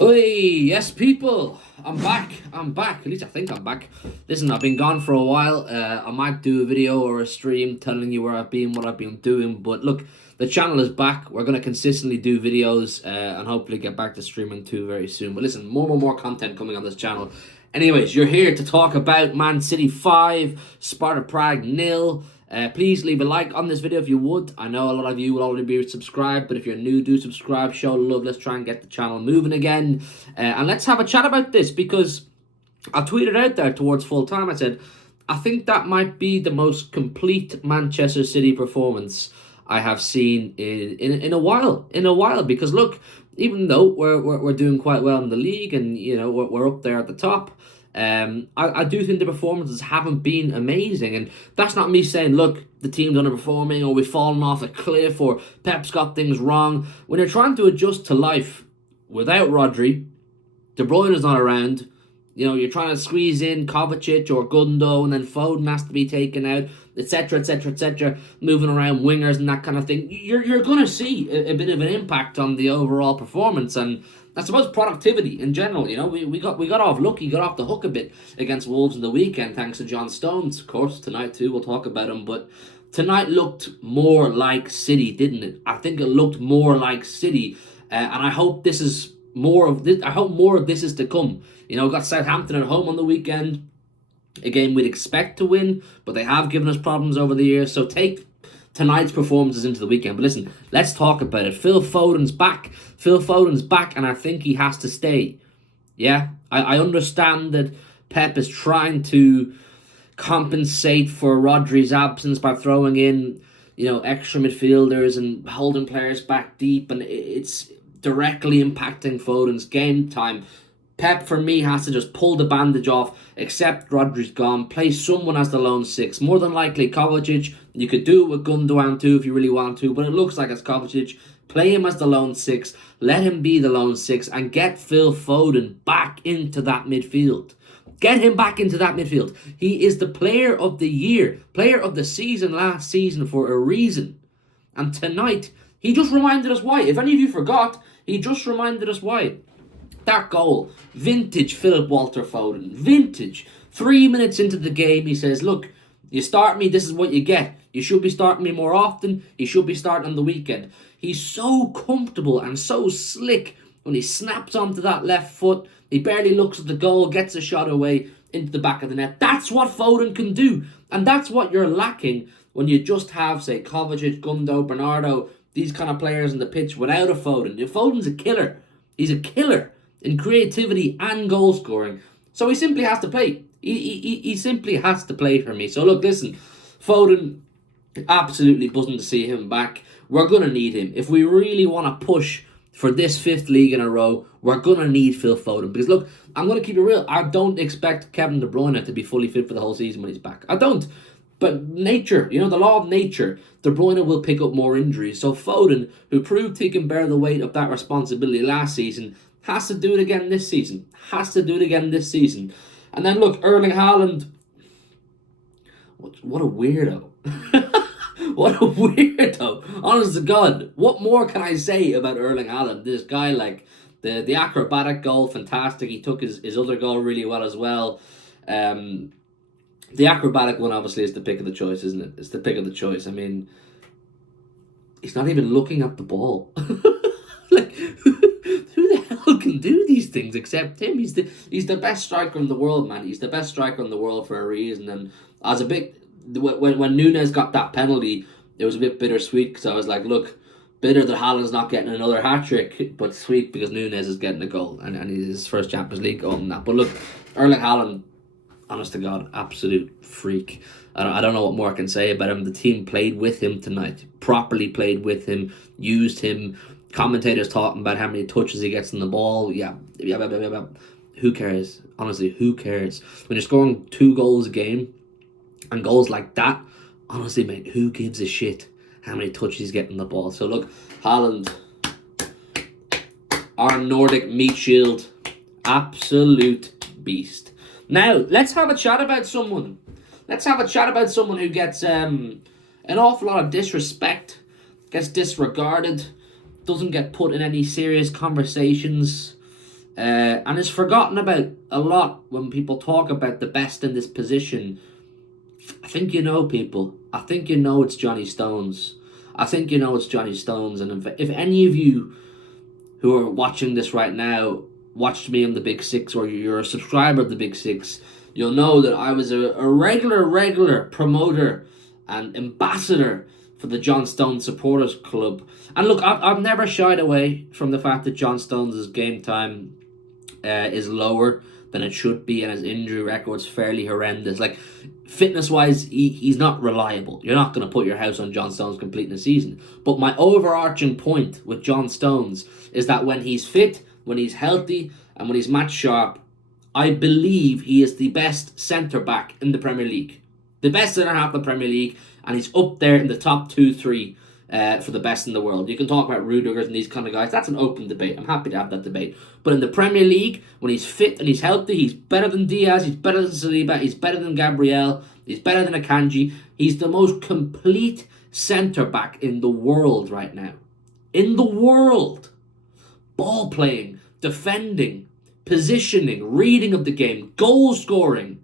Oi, yes, people. I'm back. I'm back. At least I think I'm back. Listen, I've been gone for a while. I might do a video or a stream telling you where I've been, what I've been doing. But look, the channel is back. We're gonna consistently do videos and hopefully get back to streaming too very soon. But listen, more content coming on this channel. Anyways, you're here to talk about Man City 5, Sparta Prague 0. Please leave a like on this video if you would. I know a lot of you will already be subscribed, but if you're new, do subscribe, show love. Let's try and get the channel moving again. And let's have a chat about this, because I tweeted out there towards full time. I said, I think that might be the most complete Manchester City performance I have seen in a while. Because look, even though we're doing quite well in the league and we're up there at the top, I do think the performances haven't been amazing, and that's not me saying, look, the team's underperforming or we've fallen off a cliff or Pep's got things wrong. When you're trying to adjust to life without Rodri, De Bruyne is not around, you're trying to squeeze in Kovacic or Gundo, and then Foden has to be taken out, etc., moving around wingers and that kind of thing. You're going to see a bit of an impact on the overall performance, and I suppose productivity in general. We got off lucky, got off the hook a bit against Wolves in the weekend, thanks to John Stones. Of course, tonight too, we'll talk about him, but tonight looked more like City, didn't it? I think it looked more like City, and I hope this is more of this. I hope more of this is to come. Got Southampton at home on the weekend, a game we'd expect to win, but they have given us problems over the years. So take tonight's performances into the weekend. But listen, let's talk about it. Phil Foden's back, and I think he has to stay. Yeah, I understand that Pep is trying to compensate for Rodri's absence by throwing in, extra midfielders and holding players back deep, and it's directly impacting Foden's game time. Pep, for me, has to just pull the bandage off, accept Rodri's gone, play someone as the lone six. More than likely Kovacic. You could do it with Gundogan too if you really want to, but it looks like it's Kovacic. Play him as the lone six, let him be the lone six, and get Phil Foden back into that midfield. Get him back into that midfield. He is the player of the year, player of the season last season for a reason. And tonight, he just reminded us why. If any of you forgot, he just reminded us why. That goal, vintage Philip Walter Foden, vintage. 3 minutes into the game, he says, look, you start me, this is what you get. You should be starting me more often. You should be starting on the weekend. He's so comfortable and so slick when he snaps onto that left foot. He barely looks at the goal, gets a shot away into the back of the net. That's what Foden can do. And that's what you're lacking when you just have, say, Kovacic, Gundo, Bernardo, these kind of players on the pitch without a Foden. Foden's a killer. He's a killer in creativity and goal scoring. So he simply has to play. He simply has to play for me. So look, listen, Foden, absolutely buzzing to see him back. We're going to need him. If we really want to push for this fifth league in a row, we're going to need Phil Foden. Because look, I'm going to keep it real. I don't expect Kevin De Bruyne to be fully fit for the whole season when he's back. I don't. But nature, the law of nature, De Bruyne will pick up more injuries. So Foden, who proved he can bear the weight of that responsibility last season, has to do it again this season. And then look, Erling Haaland, what a weirdo. What a weirdo. Honest to God, what more can I say about Erling Haaland? This guy, like, the acrobatic goal, fantastic. He took his other goal really well as well. The acrobatic one, obviously, is the pick of the choice, isn't it? It's the pick of the choice. I mean, he's not even looking at the ball. Like, who the hell can do these things except him? He's the best striker in the world, man. He's the best striker in the world for a reason. And as a bit, when Nunes got that penalty, it was a bit bittersweet, because I was like, look, bitter that Haaland's not getting another hat-trick, but sweet because Nunes is getting a goal, and he's his first Champions League goal and that. But look, Erling Haaland, honest to God, absolute freak. I don't know what more I can say about him. The team played with him tonight, properly played with him, used him. Commentators talking about how many touches he gets on the ball. Yeah. Who cares? Honestly, who cares? When you're scoring 2 goals a game and goals like that, honestly, mate, who gives a shit how many touches he's getting the ball? So look, Haaland, our Nordic meat shield, absolute beast. Now, let's have a chat about someone. Who gets an awful lot of disrespect, gets disregarded, doesn't get put in any serious conversations. and is forgotten about a lot when people talk about the best in this position. I think you know, people. I think you know it's Johnny Stones. I think you know it's Johnny Stones. And if any of you who are watching this right now watched me on the Big Six, or you're a subscriber of the Big Six, you'll know that I was a regular promoter and ambassador for the John Stones Supporters Club. And look, I've never shied away from the fact that John Stones' game time is lower than it should be, and his injury record's fairly horrendous. Like, fitness-wise, he's not reliable. You're not going to put your house on John Stones completing a season. But my overarching point with John Stones is that when he's fit, when he's healthy, and when he's match sharp, I believe he is the best centre-back in the Premier League. The best centre-half in the Premier League, and he's up there in the top 2-3 for the best in the world. You can talk about Rudigers and these kind of guys. That's an open debate. I'm happy to have that debate. But in the Premier League, when he's fit and he's healthy, he's better than Diaz, he's better than Saliba, he's better than Gabriel, he's better than Akanji. He's the most complete centre-back in the world right now. In the world. Ball playing, defending, positioning, reading of the game, goal scoring,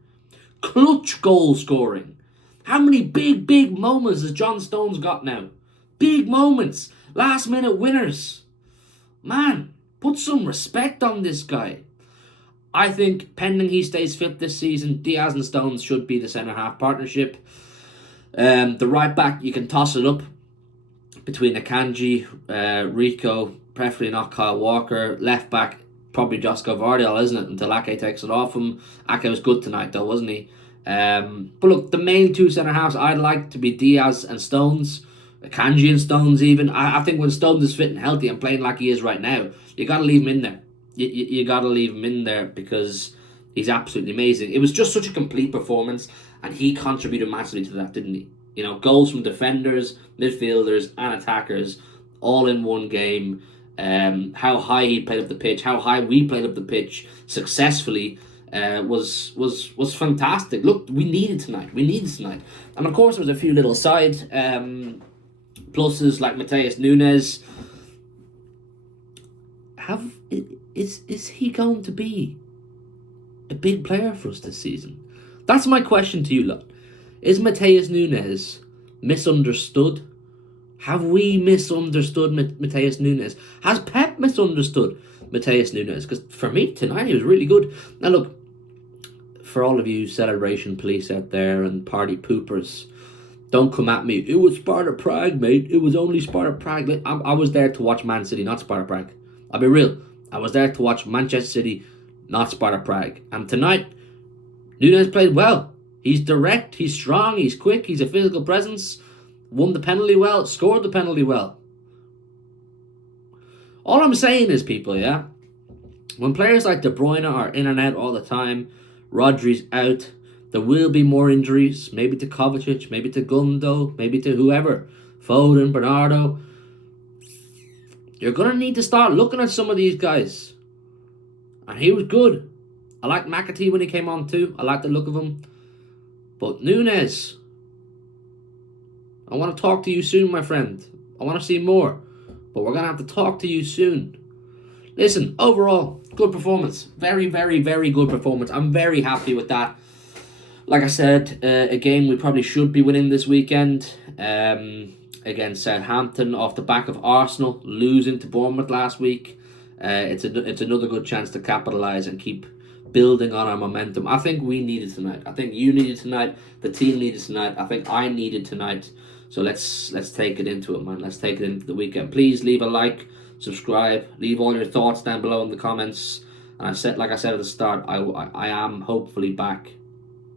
clutch goal scoring. How many big moments has John Stones got now? Big moments, last minute winners. Man, put some respect on this guy. I think, pending he stays fit this season, Diaz and Stones should be the centre-half partnership. The right back, you can toss it up between Akanji, Rico, preferably not Kyle Walker. Left back, probably Josko Vardiol, isn't it? Until Ake takes it off him. Ake was good tonight though, wasn't he? But look, the main two centre-halves I'd like to be Diaz and Stones. Akanji and Stones even. I think when Stones is fit and healthy and playing like he is right now, you got to leave him in there. You got to leave him in there because he's absolutely amazing. It was just such a complete performance, and he contributed massively to that, didn't he? You know, goals from defenders, midfielders, and attackers, all in one game. How high he played up the pitch, how high we played up the pitch successfully, was fantastic. Look, we needed tonight. And of course, there was a few little side pluses like Mateus Nunes. Is he going to be a big player for us this season? That's my question to you lot. Is Mateus Nunes misunderstood? Have we misunderstood Mateus Nunes? Has Pep misunderstood Mateus Nunes? Because for me, tonight, he was really good. Now look, for all of you celebration police out there and party poopers, don't come at me. It was Sparta Prague, mate. It was only Sparta Prague. I was there to watch Man City, not Sparta Prague. I'll be real. I was there to watch Manchester City, not Sparta Prague. And tonight, Nunes played well. He's direct, he's strong, he's quick, he's a physical presence. Won the penalty well, scored the penalty well. All I'm saying is, people, yeah, when players like De Bruyne are in and out all the time, Rodri's out, there will be more injuries, maybe to Kovacic, maybe to Gundo, maybe to whoever, Foden, Bernardo. You're going to need to start looking at some of these guys. And he was good. I liked McAtee when he came on too. I liked the look of him. But Nunes, I want to talk to you soon, my friend. I want to see more. But we're going to have to talk to you soon. Listen, overall, good performance. Very, very, very good performance. I'm very happy with that. Like I said, a game we probably should be winning this weekend. Against Southampton off the back of Arsenal losing to Bournemouth last week. It's another good chance to capitalise and keep building on our momentum. I think we needed tonight. I think you needed tonight. The team needed tonight. I think I needed tonight. So let's take it into it, man. Let's take it into the weekend. Please leave a like, subscribe, leave all your thoughts down below in the comments. And like I said at the start, I am hopefully back,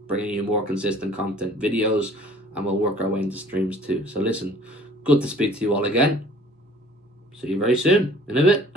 bringing you more consistent content, videos, and we'll work our way into streams too. So listen, good to speak to you all again. See you very soon in a bit.